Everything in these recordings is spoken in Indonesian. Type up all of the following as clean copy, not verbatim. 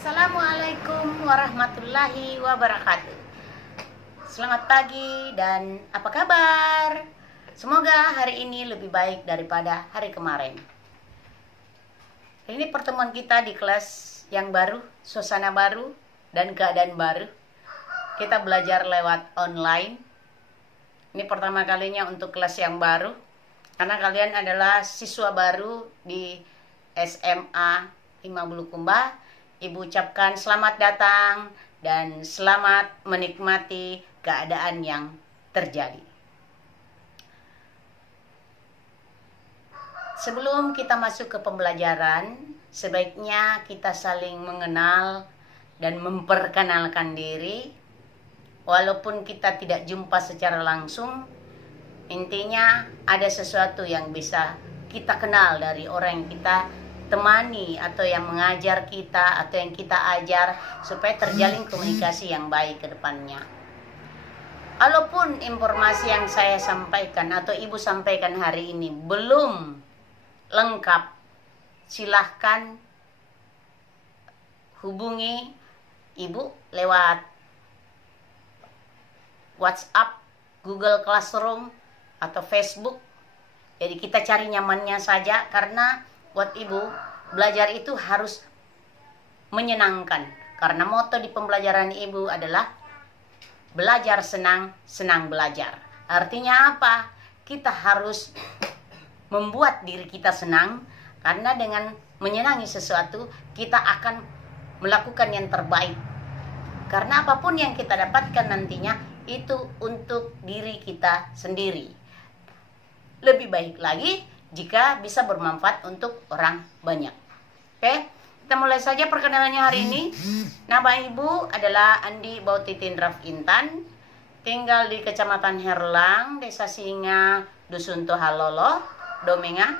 Assalamualaikum warahmatullahi wabarakatuh. Selamat pagi dan apa kabar? Semoga hari ini lebih baik daripada hari kemarin. Ini pertemuan kita di kelas yang baru, suasana baru dan keadaan baru. Kita belajar lewat online. Ini pertama kalinya untuk kelas yang baru, karena kalian adalah siswa baru di SMA 5 Bulukumba. Ibu ucapkan selamat datang dan selamat menikmati keadaan yang terjadi. Sebelum kita masuk ke pembelajaran, sebaiknya kita saling mengenal dan memperkenalkan diri. Walaupun kita tidak jumpa secara langsung, intinya ada sesuatu yang bisa kita kenal dari orang yang kita temani atau yang mengajar kita atau yang kita ajar, supaya terjalin komunikasi yang baik ke depannya. Walaupun informasi yang saya sampaikan atau ibu sampaikan hari ini belum lengkap, silahkan hubungi ibu lewat WhatsApp, Google Classroom atau Facebook. Jadi kita cari nyamannya saja, karena buat ibu, belajar itu harus menyenangkan. Karena moto di pembelajaran ibu adalah belajar senang, senang belajar. Artinya apa? Kita harus membuat diri kita senang, karena dengan menyenangi sesuatu, kita akan melakukan yang terbaik. Karena apapun yang kita dapatkan nantinya, itu untuk diri kita sendiri. Lebih baik lagi jika bisa bermanfaat untuk orang banyak. Oke, kita mulai saja perkenalannya hari ini. Nama ibu adalah Andi Bautitin Raf Intan, tinggal di Kecamatan Herlang, Desa Singa, Dusun Tohalolo, Domenga.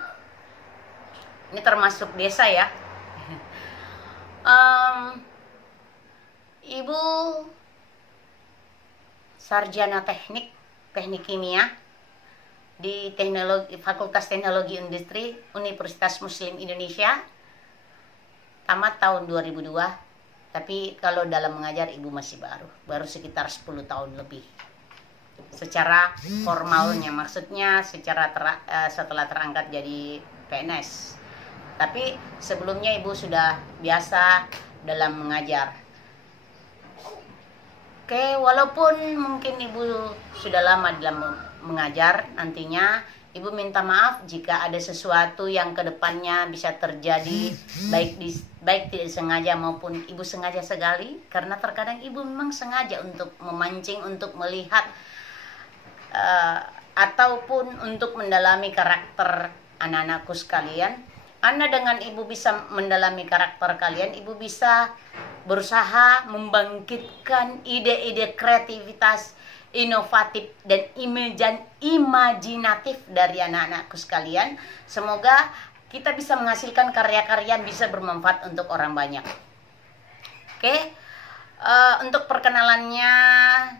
Ini termasuk desa ya. Ibu sarjana teknik kimia di Fakultas Teknologi Industri Universitas Muslim Indonesia, tamat tahun 2002. Tapi kalau dalam mengajar ibu masih baru sekitar 10 tahun lebih. Secara formalnya, maksudnya setelah terangkat jadi PNS. Tapi sebelumnya ibu sudah biasa dalam mengajar. Oke, walaupun mungkin ibu sudah lama dalam mengajar, nantinya ibu minta maaf jika ada sesuatu yang kedepannya bisa terjadi, baik tidak sengaja maupun ibu sengaja sekali, karena terkadang ibu memang sengaja untuk memancing, untuk melihat ataupun untuk mendalami karakter anak-anakku sekalian. Karena dengan ibu bisa mendalami karakter kalian, ibu bisa berusaha membangkitkan ide-ide kreativitas, inovatif dan imajinatif dari anak-anakku sekalian. Semoga kita bisa menghasilkan karya-karya yang bisa bermanfaat untuk orang banyak. Oke, untuk perkenalannya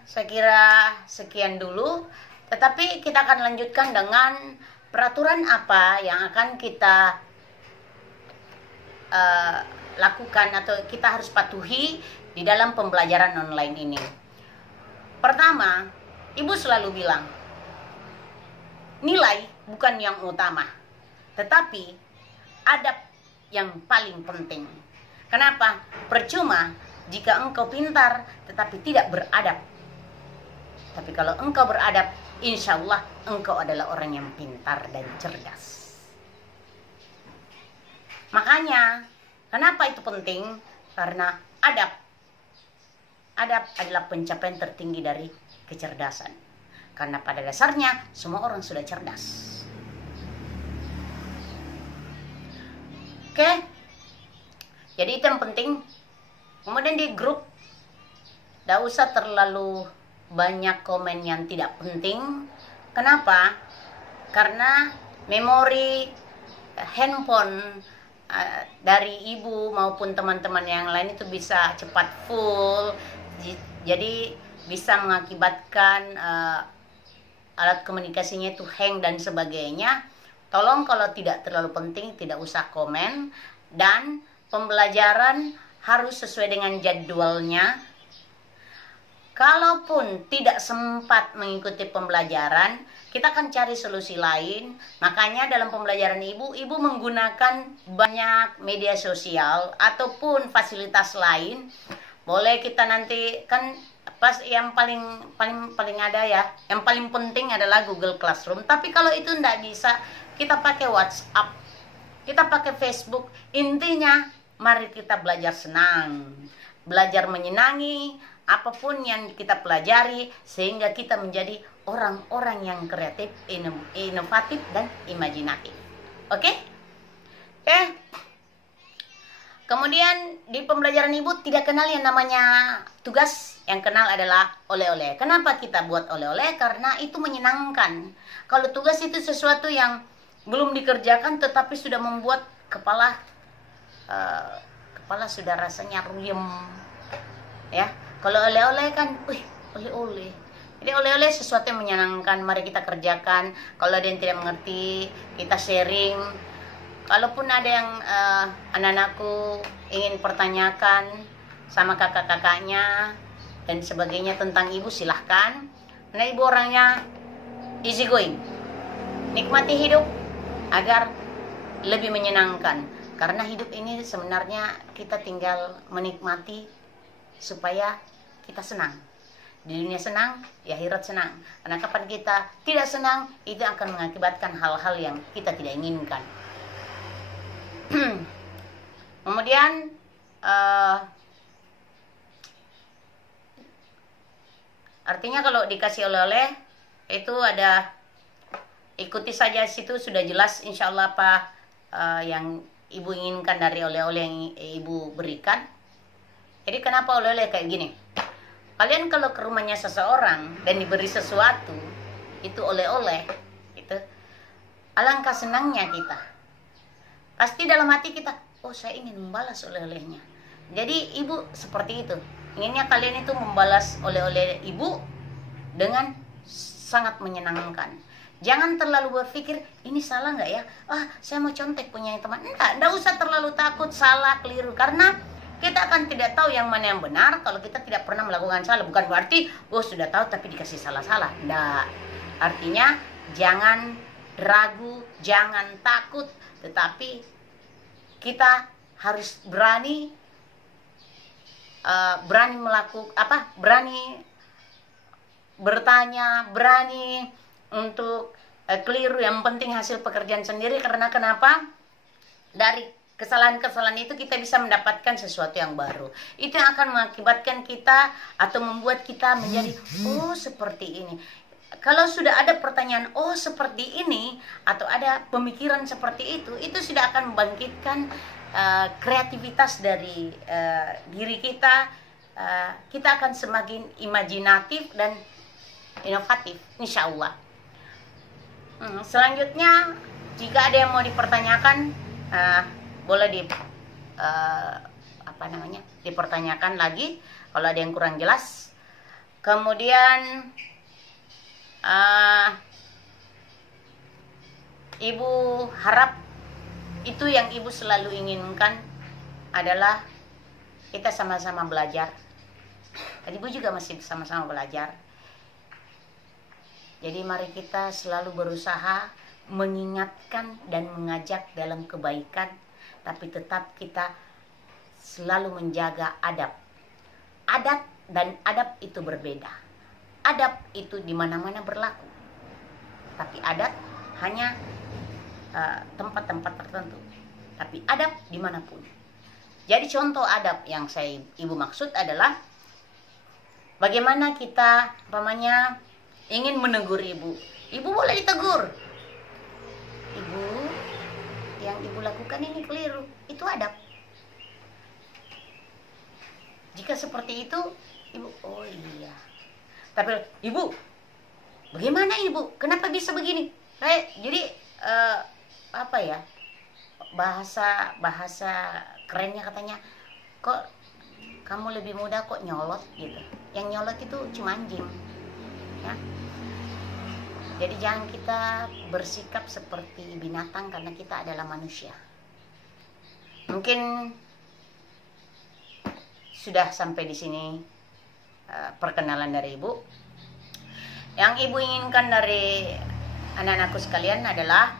saya kira sekian dulu. Tetapi kita akan lanjutkan dengan peraturan apa yang akan kita lakukan atau kita harus patuhi di dalam pembelajaran online ini. Pertama, ibu selalu bilang, nilai bukan yang utama, tetapi adab yang paling penting. Kenapa? Percuma jika engkau pintar tetapi tidak beradab. Tapi kalau engkau beradab, insya Allah engkau adalah orang yang pintar dan cerdas. Makanya, kenapa itu penting? Karena adab adalah pencapaian tertinggi dari kecerdasan. Karena pada dasarnya semua orang sudah cerdas. Oke, jadi itu yang penting. Kemudian di grup, tidak usah terlalu banyak komen yang tidak penting. Kenapa? Karena memori handphone dari ibu maupun teman-teman yang lain itu bisa cepat full, jadi bisa mengakibatkan alat komunikasinya itu hang dan sebagainya. Tolong kalau tidak terlalu penting tidak usah komen. Dan pembelajaran harus sesuai dengan jadwalnya. Kalaupun tidak sempat mengikuti pembelajaran, kita akan cari solusi lain. Makanya dalam pembelajaran ibu menggunakan banyak media sosial ataupun fasilitas lain. Boleh kita nanti kan pas yang paling ada ya, yang paling penting adalah Google Classroom. Tapi kalau itu tidak bisa, kita pakai WhatsApp, kita pakai Facebook. Intinya mari kita belajar senang, belajar menyenangi apapun yang kita pelajari, sehingga kita menjadi orang-orang yang kreatif, inovatif, dan imajinatif. Oke? Kemudian di pembelajaran ibu tidak kenal yang namanya tugas, yang kenal adalah oleh-oleh. Kenapa kita buat oleh-oleh? Karena itu menyenangkan. Kalau tugas itu sesuatu yang belum dikerjakan tetapi sudah membuat kepala sudah rasanya ruyem, ya. Kalau oleh-oleh kan, oleh-oleh. Jadi oleh-oleh sesuatu yang menyenangkan, mari kita kerjakan. Kalau ada yang tidak mengerti, kita sharing. Kalaupun ada yang anak-anakku ingin pertanyakan sama kakak-kakaknya dan sebagainya tentang ibu, silahkan. Karena ibu orangnya easy going. Nikmati hidup agar lebih menyenangkan. Karena hidup ini sebenarnya kita tinggal menikmati supaya kita senang. Di dunia senang, ya akhirat senang. Karena kapan kita tidak senang, itu akan mengakibatkan hal-hal yang kita tidak inginkan. Kemudian artinya kalau dikasih oleh-oleh itu ada, ikuti saja, situ sudah jelas insya Allah apa yang ibu inginkan dari oleh-oleh yang ibu berikan. Jadi kenapa oleh-oleh kayak gini? Kalian kalau ke rumahnya seseorang dan diberi sesuatu, itu oleh-oleh, itu alangkah senangnya kita. Pasti dalam hati kita, oh saya ingin membalas oleh-olehnya. Jadi ibu seperti itu. Inginnya kalian itu membalas oleh-oleh ibu dengan sangat menyenangkan. Jangan terlalu berpikir, ini salah nggak ya? Saya mau contek punya teman. Enggak usah terlalu takut, salah, keliru. Karena kita akan tidak tahu yang mana yang benar kalau kita tidak pernah melakukan salah. Bukan berarti, sudah tahu tapi dikasih salah-salah. Enggak. Artinya, jangan ragu, jangan takut. Tetapi, kita harus berani bertanya, berani untuk keliru. Yang penting hasil pekerjaan sendiri. Karena kenapa? Dari kesalahan-kesalahan itu kita bisa mendapatkan sesuatu yang baru. Itu yang akan mengakibatkan kita atau membuat kita menjadi seperti ini. Kalau sudah ada pertanyaan seperti ini atau ada pemikiran seperti itu sudah akan membangkitkan kreativitas dari diri kita. Kita akan semakin imajinatif dan inovatif, insya Allah. Selanjutnya, jika ada yang mau dipertanyakan, boleh dipertanyakan lagi kalau ada yang kurang jelas. Kemudian ibu harap itu yang ibu selalu inginkan adalah kita sama-sama belajar. Dan ibu juga masih sama-sama belajar. Jadi mari kita selalu berusaha mengingatkan dan mengajak dalam kebaikan, tapi tetap kita selalu menjaga adab. Adat dan adab itu berbeda. Adab itu di mana-mana berlaku. Tapi adat hanya tempat-tempat tertentu. Tapi adab dimanapun. Jadi contoh adab yang ibu maksud adalah bagaimana kita ingin menegur ibu. Ibu boleh ditegur. Ibu, yang ibu lakukan ini keliru. Itu adab. Jika seperti itu, ibu, oh iya. Tapi ibu, bagaimana ibu? Kenapa bisa begini? Jadi bahasa kerennya katanya, kok kamu lebih muda kok nyolot gitu. Yang nyolot itu cuma anjing, ya. Jadi jangan kita bersikap seperti binatang karena kita adalah manusia. Mungkin sudah sampai di sini perkenalan dari Ibu. Yang Ibu inginkan dari anak-anakku sekalian adalah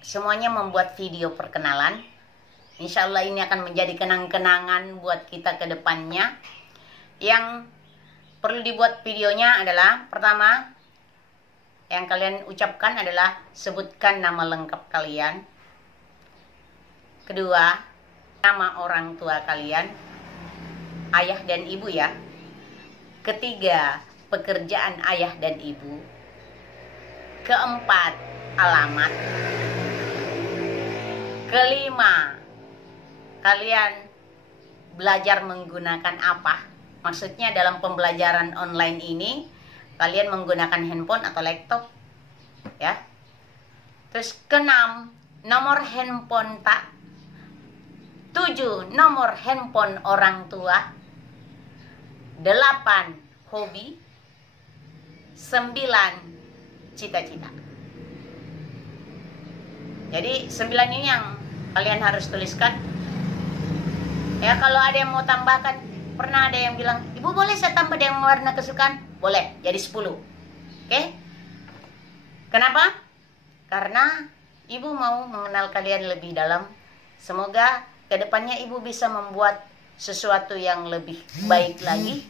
semuanya membuat video perkenalan. Insya Allah ini akan menjadi kenang-kenangan buat kita ke depannya. Yang perlu dibuat videonya adalah, pertama, yang kalian ucapkan adalah sebutkan nama lengkap kalian. Kedua, nama orang tua kalian, ayah dan ibu ya. Ketiga, pekerjaan ayah dan ibu. Keempat, alamat. Kelima, kalian belajar menggunakan apa? Maksudnya dalam pembelajaran online ini kalian menggunakan handphone atau laptop ya. Terus keenam, nomor handphone tak. 7, nomor handphone orang tua. 8, hobi. 9, cita-cita. Jadi 9 ini yang kalian harus tuliskan. Ya, kalau ada yang mau tambahkan, pernah ada yang bilang, Ibu boleh saya tambah dengan warna kesukaan? Boleh, jadi 10. Oke? Kenapa? Karena Ibu mau mengenal kalian lebih dalam. Semoga kedepannya Ibu bisa membuat sesuatu yang lebih baik lagi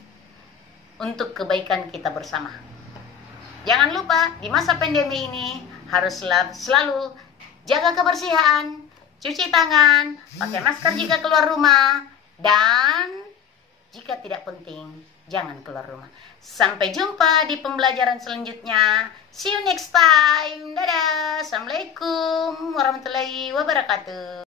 untuk kebaikan kita bersama. Jangan lupa, di masa pandemi ini harus selalu jaga kebersihan, cuci tangan, pakai masker jika keluar rumah, dan jika tidak penting, jangan keluar rumah. Sampai jumpa di pembelajaran selanjutnya. See you next time. Dadah. Assalamualaikum warahmatullahi wabarakatuh.